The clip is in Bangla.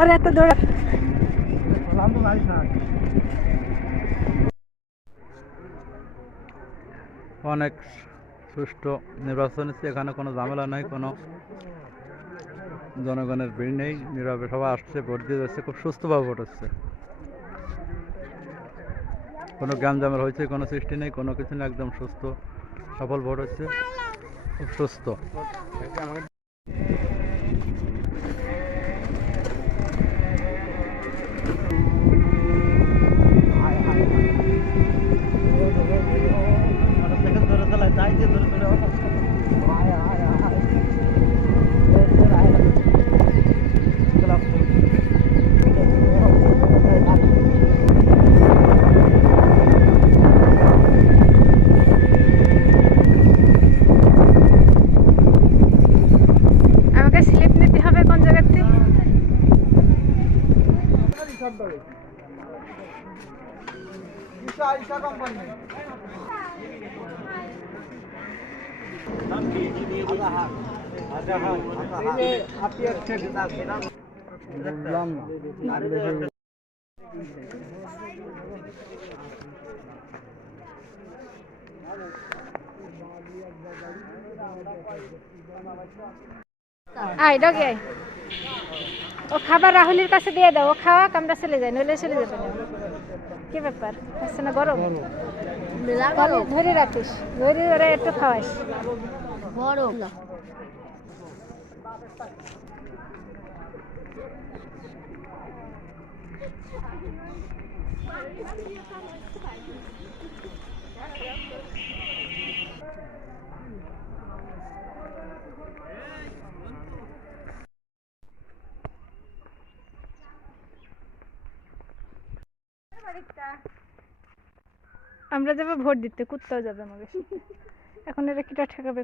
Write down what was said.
ওরা এত দৌড়া অনেক সুষ্ঠু নির্বাচন হচ্ছে, এখানে কোনো ঝামেলা নাই, কোনো জনগণের ভিড় নেই, নীরবে সবাই আসছে, ভোট দিয়ে যাচ্ছে, খুব সুস্থভাবে ভোট হচ্ছে, কোনো গ্যামজামের হয়েছে কোনো সৃষ্টি নেই, কোনো কিছু নেই, একদম সুস্থ সফল ভোট হচ্ছে, খুব সুস্থ। আমাকে স্লিপ নিতে হবে কোন জায়গা থেকে? আয় ডগে আয়, ও খাবার রাহুলের কাছে দিয়ে দাও, ও খাওয়া আমরা চলে যাই, নইলে চলে যাবে না। কি ব্যাপার আসছে না গরম? তাহলে ধরে রাখিস, ধরে ওরা একটু খাওয়াইস গরম। আমরা যাবো ভোট দিতে, কুত্তাও যাবে আমাকে। এখন এরা কিটা ঠেকাবে?